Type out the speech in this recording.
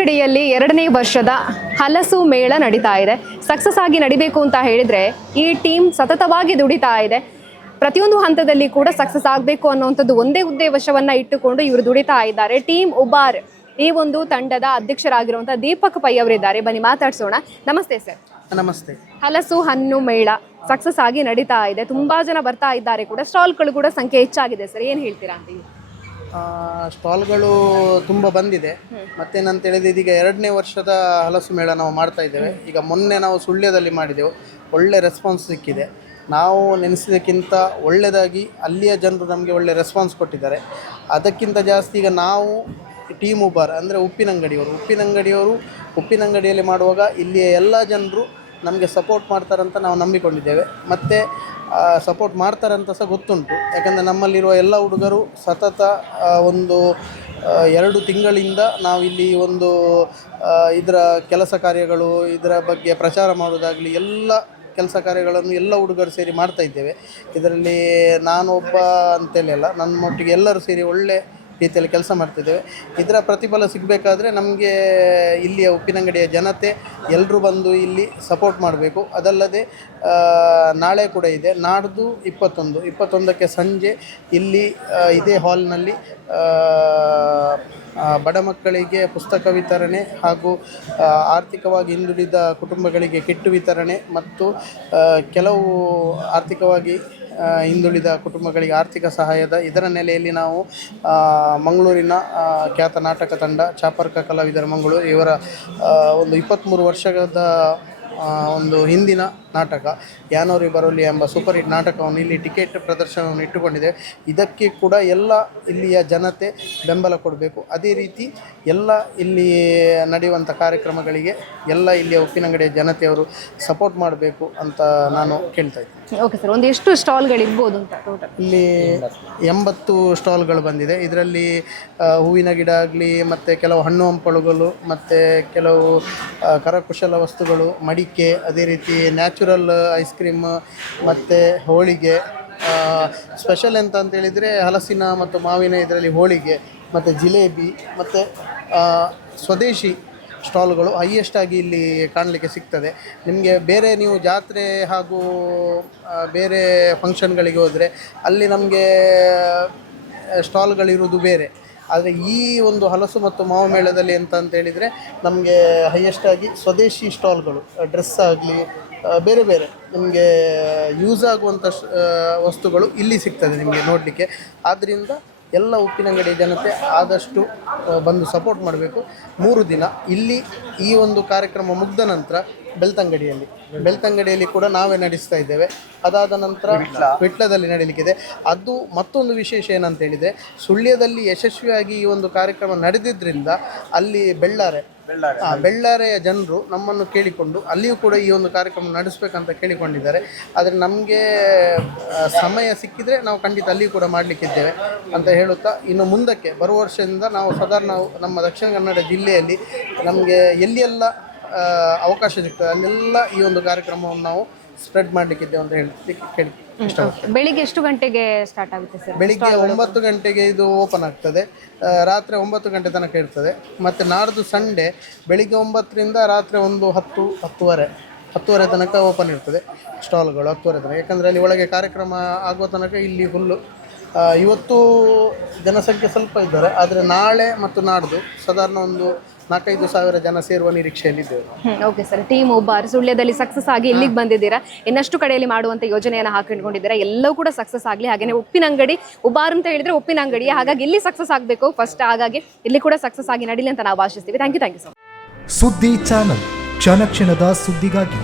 ಉಪ್ಪಿನಂಗಡಿಯಲ್ಲಿ 2ನೇ ವರ್ಷದ ಹಲಸು ಮೇಳ ನಡೀತಾ ಇದೆ. ಸಕ್ಸಸ್ ಆಗಿ ನಡಿಬೇಕು ಅಂತ ಹೇಳಿದ್ರೆ ಈ ಟೀಮ್ ಸತತವಾಗಿ ದುಡಿತಾ ಇದೆ. ಪ್ರತಿಯೊಂದು ಹಂತದಲ್ಲಿ ಕೂಡ ಸಕ್ಸಸ್ ಆಗಬೇಕು ಅನ್ನುವಂಥದ್ದು ಒಂದೇ ಉದ್ದೇಶವನ್ನ ಇಟ್ಟುಕೊಂಡು ಇವರು ದುಡಿತಾ ಇದ್ದಾರೆ. ಟೀಮ್ ಉಬಾರ್ ಈ ಒಂದು ತಂಡದ ಅಧ್ಯಕ್ಷರಾಗಿರುವಂತಹ ದೀಪಕ್ ಪೈ ಅವರಿದ್ದಾರೆ. ಬನ್ನಿ ಮಾತಾಡ್ಸೋಣ. ನಮಸ್ತೆ ಸರ್. ನಮಸ್ತೆ. ಹಲಸು ಹಣ್ಣು ಮೇಳ ಸಕ್ಸಸ್ ಆಗಿ ನಡೀತಾ ಇದೆ. ತುಂಬಾ ಜನ ಬರ್ತಾ ಇದ್ದಾರೆ ಕೂಡ. ಸ್ಟಾಲ್ಗಳು ಕೂಡ ಸಂಖ್ಯೆ ಹೆಚ್ಚಾಗಿದೆ ಸರ್, ಏನು ಹೇಳ್ತೀರಾ ಅಂತ? ಸ್ಟಾಲ್ಗಳು ತುಂಬ ಬಂದಿದೆ. ಮತ್ತೇನಂತ ಹೇಳಿದ್ರೆ ಇದೀಗ 2ನೇ ವರ್ಷದ ಹಲಸು ಮೇಳ ನಾವು ಮಾಡ್ತಾ ಇದ್ದೇವೆ. ಈಗ ಮೊನ್ನೆ ನಾವು ಸುಳ್ಯದಲ್ಲಿ ಮಾಡಿದೆವು, ಒಳ್ಳೆ ರೆಸ್ಪಾನ್ಸ್ ಸಿಕ್ಕಿದೆ. ನಾವು ನೆನೆಸಿದಕ್ಕಿಂತ ಒಳ್ಳೆಯದಾಗಿ ಅಲ್ಲಿಯ ಜನರು ನಮಗೆ ಒಳ್ಳೆ ರೆಸ್ಪಾನ್ಸ್ ಕೊಟ್ಟಿದ್ದಾರೆ. ಅದಕ್ಕಿಂತ ಜಾಸ್ತಿ ಈಗ ನಾವು ಟೀಮ್ ಉಬಾರ್ ಅಂದರೆ ಉಪ್ಪಿನಂಗಡಿಯಲ್ಲಿ ಮಾಡುವಾಗ ಇಲ್ಲಿಯ ಎಲ್ಲ ಜನರು ನಮಗೆ ಸಪೋರ್ಟ್ ಮಾಡ್ತಾರಂತ ನಾವು ನಂಬಿಕೊಂಡಿದ್ದೇವೆ. ಮತ್ತು ಸಪೋರ್ಟ್ ಮಾಡ್ತಾರಂತ ಸಹ ಗೊತ್ತುಂಟು. ಯಾಕಂದರೆ ನಮ್ಮಲ್ಲಿರುವ ಎಲ್ಲ ಹುಡುಗರು ಸತತ ಒಂದು 2 ತಿಂಗಳಿಂದ ನಾವು ಇಲ್ಲಿ ಒಂದು ಇದರ ಕೆಲಸ ಕಾರ್ಯಗಳು, ಇದರ ಬಗ್ಗೆ ಪ್ರಚಾರ ಮಾಡೋದಾಗಲಿ ಎಲ್ಲ ಕೆಲಸ ಕಾರ್ಯಗಳನ್ನು ಎಲ್ಲ ಹುಡುಗರು ಸೇರಿ ಮಾಡ್ತಾ ಇದ್ದೇವೆ. ಇದರಲ್ಲಿ ನಾನು ಒಬ್ಬ ಅಂತೇಳಿ ಅಲ್ಲ, ನನ್ನೊಟ್ಟಿಗೆ ಎಲ್ಲರೂ ಸೇರಿ ಒಳ್ಳೆ ರೀತಿಯಲ್ಲಿ ಕೆಲಸ ಮಾಡ್ತಿದ್ದೇವೆ. ಇದರ ಪ್ರತಿಫಲ ಸಿಗಬೇಕಾದ್ರೆ ನಮಗೆ ಇಲ್ಲಿಯ ಉಪ್ಪಿನಂಗಡಿಯ ಜನತೆ ಎಲ್ಲರೂ ಬಂದು ಇಲ್ಲಿ ಸಪೋರ್ಟ್ ಮಾಡಬೇಕು. ಅದಲ್ಲದೆ ನಾಳೆ ಕೂಡ ಇದೆ, ನಾಡ್ದು 21ಕ್ಕೆ ಸಂಜೆ ಇಲ್ಲಿ ಇದೇ ಹಾಲ್ನಲ್ಲಿ ಬಡ ಮಕ್ಕಳಿಗೆ ಪುಸ್ತಕ ವಿತರಣೆ ಹಾಗೂ ಆರ್ಥಿಕವಾಗಿ ಹಿಂದುಳಿದ ಕುಟುಂಬಗಳಿಗೆ ಕಿಟ್ ವಿತರಣೆ ಮತ್ತು ಕೆಲವು ಆರ್ಥಿಕವಾಗಿ ಹಿಂದುಳಿದ ಕುಟುಂಬಗಳಿಗೆ ಆರ್ಥಿಕ ಸಹಾಯದ ಇದರ ನೆಲೆಯಲ್ಲಿ ನಾವು ಮಂಗಳೂರಿನ ಖ್ಯಾತ ನಾಟಕ ತಂಡ ಚಾಪರ್ಕ ಕಲಾವಿದರ ಮಂಗಳೂರು ಇವರ ಒಂದು 23 ವರ್ಷದ ಒಂದು ಹಿಂದಿನ ನಾಟಕ ಯಾನೋರಿ ಬರೋಲಿ ಎಂಬ ಸೂಪರ್ ಹಿಟ್ ನಾಟಕವನ್ನು ಇಲ್ಲಿ ಟಿಕೆಟ್ ಪ್ರದರ್ಶನವನ್ನು ಇಟ್ಟುಕೊಂಡಿದೆ. ಇದಕ್ಕೆ ಕೂಡ ಎಲ್ಲ ಇಲ್ಲಿಯ ಜನತೆ ಬೆಂಬಲ ಕೊಡಬೇಕು. ಅದೇ ರೀತಿ ಎಲ್ಲ ಇಲ್ಲಿ ನಡೆಯುವಂಥ ಕಾರ್ಯಕ್ರಮಗಳಿಗೆ ಎಲ್ಲ ಇಲ್ಲಿಯ ಉಪ್ಪಿನಂಗಡಿಯ ಜನತೆಯವರು ಸಪೋರ್ಟ್ ಮಾಡಬೇಕು ಅಂತ ನಾನು ಕೇಳ್ತಾ ಇದ್ದೀನಿ. ಓಕೆ ಸರ್, ಒಂದು ಎಷ್ಟು ಸ್ಟಾಲ್ಗಳಿರ್ಬೋದು ಅಂತ ಟೋಟಲ್? ಇಲ್ಲಿ 80 ಸ್ಟಾಲ್ಗಳು ಬಂದಿದೆ. ಇದರಲ್ಲಿ ಹೂವಿನ ಗಿಡ ಆಗಲಿ, ಮತ್ತು ಕೆಲವು ಹಣ್ಣು ಹಂಪಲುಗಳು, ಮತ್ತು ಕೆಲವು ಕರಕುಶಲ ವಸ್ತುಗಳು, ಮಡಿಕೆ, ಅದೇ ರೀತಿ ನ್ಯಾಚುರಲ್ ಐಸ್ ಕ್ರೀಮ್, ಮತ್ತು ಹೋಳಿಗೆ. ಸ್ಪೆಷಲ್ ಅಂತ ಹೇಳಿದರೆ ಹಲಸಿನ ಮತ್ತು ಮಾವಿನ ಇದರಲ್ಲಿ ಹೋಳಿಗೆ, ಮತ್ತು ಜಿಲೇಬಿ, ಮತ್ತು ಸ್ವದೇಶಿ ಸ್ಟಾಲ್ಗಳು ಹೈಯೆಸ್ಟ್ ಆಗಿ ಇಲ್ಲಿ ಕಾಣಲಿಕ್ಕೆ ಸಿಗ್ತದೆ. ನಿಮಗೆ ಬೇರೆ ನೀವು ಜಾತ್ರೆ ಹಾಗೂ ಬೇರೆ ಫಂಕ್ಷನ್ಗಳಿಗೆ ಹೋದರೆ ಅಲ್ಲಿ ನಮಗೆ ಸ್ಟಾಲ್ಗಳಿರುವುದು ಬೇರೆ. ಆದರೆ ಈ ಒಂದು ಹಲಸು ಮತ್ತು ಮಾವು ಮೇಳದಲ್ಲಿ ಅಂತ ಹೇಳಿದರೆ ನಮಗೆ ಹೈಯೆಸ್ಟಾಗಿ ಸ್ವದೇಶಿ ಸ್ಟಾಲ್ಗಳು, ಡ್ರೆಸ್ ಆಗಲಿ ಬೇರೆ ಬೇರೆ ನಿಮಗೆ ಯೂಸ್ ಆಗುವಂಥ ವಸ್ತುಗಳು ಇಲ್ಲಿ ಸಿಗ್ತದೆ ನಿಮಗೆ ನೋಡಲಿಕ್ಕೆ. ಆದ್ದರಿಂದ ಎಲ್ಲ ಉಪ್ಪಿನಂಗಡಿ ಜನತೆ ಆದಷ್ಟು ಬಂದು ಸಪೋರ್ಟ್ ಮಾಡಬೇಕು. 3 ದಿನ ಇಲ್ಲಿ ಈ ಒಂದು ಕಾರ್ಯಕ್ರಮ ಮುಗಿದ ನಂತರ ಬೆಳ್ತಂಗಡಿಯಲ್ಲಿ ಕೂಡ ನಾವೇ ನಡೆಸ್ತಾ ಇದ್ದೇವೆ. ಅದಾದ ನಂತರ ವಿಟ್ಲದಲ್ಲಿ ನಡೀಲಿಕ್ಕಿದೆ. ಅದು ಮತ್ತೊಂದು ವಿಶೇಷ ಏನಂತ ಹೇಳಿದರೆ, ಸುಳ್ಯದಲ್ಲಿ ಯಶಸ್ವಿಯಾಗಿ ಈ ಒಂದು ಕಾರ್ಯಕ್ರಮ ನಡೆದಿದ್ದರಿಂದ ಅಲ್ಲಿ ಬೆಳ್ಳಾರೆಯ ಜನರು ನಮ್ಮನ್ನು ಕೇಳಿಕೊಂಡು ಅಲ್ಲಿಯೂ ಕೂಡ ಈ ಒಂದು ಕಾರ್ಯಕ್ರಮ ನಡೆಸಬೇಕಂತ ಕೇಳಿಕೊಂಡಿದ್ದಾರೆ. ಆದರೆ ನಮಗೆ ಸಮಯ ಸಿಕ್ಕಿದರೆ ನಾವು ಖಂಡಿತ ಅಲ್ಲಿಯೂ ಕೂಡ ಮಾಡಲಿಕ್ಕಿದ್ದೇವೆ ಅಂತ ಹೇಳುತ್ತಾ, ಇನ್ನು ಮುಂದಕ್ಕೆ ಬರುವ ವರ್ಷದಿಂದ ನಾವು ಸಾಧಾರಣ ನಮ್ಮ ದಕ್ಷಿಣ ಕನ್ನಡ ಜಿಲ್ಲೆಯಲ್ಲಿ ನಮಗೆ ಎಲ್ಲೆಲ್ಲ ಅವಕಾಶ ಸಿಗ್ತದೆ ಅಲ್ಲೆಲ್ಲ ಈ ಒಂದು ಕಾರ್ಯಕ್ರಮವನ್ನು ನಾವು ಸ್ಪ್ರೆಡ್ ಮಾಡಲಿಕ್ಕಿದ್ದೇವೆ ಅಂತ ಹೇಳಿ ಇಷ್ಟಪಡ್ತೇನೆ. ಬೆಳಿಗ್ಗೆ ಎಷ್ಟು ಗಂಟೆಗೆ ಸ್ಟಾರ್ಟ್ ಆಗುತ್ತೆ ಸರ್? ಬೆಳಿಗ್ಗೆ 9 ಗಂಟೆಗೆ ಇದು ಓಪನ್ ಆಗ್ತದೆ, ರಾತ್ರಿ 9 ಗಂಟೆ ತನಕ ಇರ್ತದೆ. ಮತ್ತು ನಾಡ್ದು ಸಂಡೇ ಬೆಳಿಗ್ಗೆ 9ರಿಂದ ರಾತ್ರಿ ಒಂದು 10-10:30 ತನಕ ಓಪನ್ ಇರ್ತದೆ ಸ್ಟಾಲ್ಗಳು. 10:30 ತನಕ, ಯಾಕಂದರೆ ಅಲ್ಲಿ ಒಳಗೆ ಕಾರ್ಯಕ್ರಮ ಆಗುವ ತನಕ ಇಲ್ಲಿ ಫುಲ್ಲು. ಇವತ್ತು ಜನಸಂಖ್ಯೆ ಸ್ವಲ್ಪ ಇದ್ದಾರೆ, ಆದರೆ ನಾಳೆ ಮತ್ತು ನಾಡ್ದು ಸಾಧಾರಣ ಒಂದು 4-5 ಸಾವಿರ ಜನ ಸೇರುವ ನಿರೀಕ್ಷೆಯಲ್ಲಿದ್ದೇವೆ. ಓಕೆ ಸರ್, ಟೀಮ್ ಉಬಾರ್ ಸುಳ್ಯದಲ್ಲಿ ಸಕ್ಸಸ್ ಆಗಿ ಇಲ್ಲಿಗೆ ಬಂದಿದ್ದೀರಾ. ಇನ್ನಷ್ಟು ಕಡೆಯಲ್ಲಿ ಮಾಡುವಂಥ ಯೋಜನೆಯನ್ನು ಹಾಕಿಕೊಂಡಿದ್ದೀರಾ. ಎಲ್ಲವೂ ಕೂಡ ಸಕ್ಸಸ್ ಆಗಲಿ. ಹಾಗೆಯೇ ಉಪ್ಪಿನಂಗಡಿ ಉಬಾರ್ ಅಂತ ಹೇಳಿದ್ರೆ ಉಪ್ಪಿನಂಗಡಿ, ಹಾಗಾಗಿ ಇಲ್ಲಿ ಸಕ್ಸಸ್ ಆಗಬೇಕು ಫಸ್ಟ್. ಹಾಗಾಗಿ ಇಲ್ಲಿ ಕೂಡ ಸಕ್ಸಸ್ ಆಗಿ ನಡೀಲಿ ಅಂತ ನಾವು ಆಶಿಸ್ತೀವಿ. Thank you sir. ಸುದ್ದಿ ಚಾನಲ್, ಕ್ಷಣ ಕ್ಷಣದ ಸುದ್ದಿಗಾಗಿ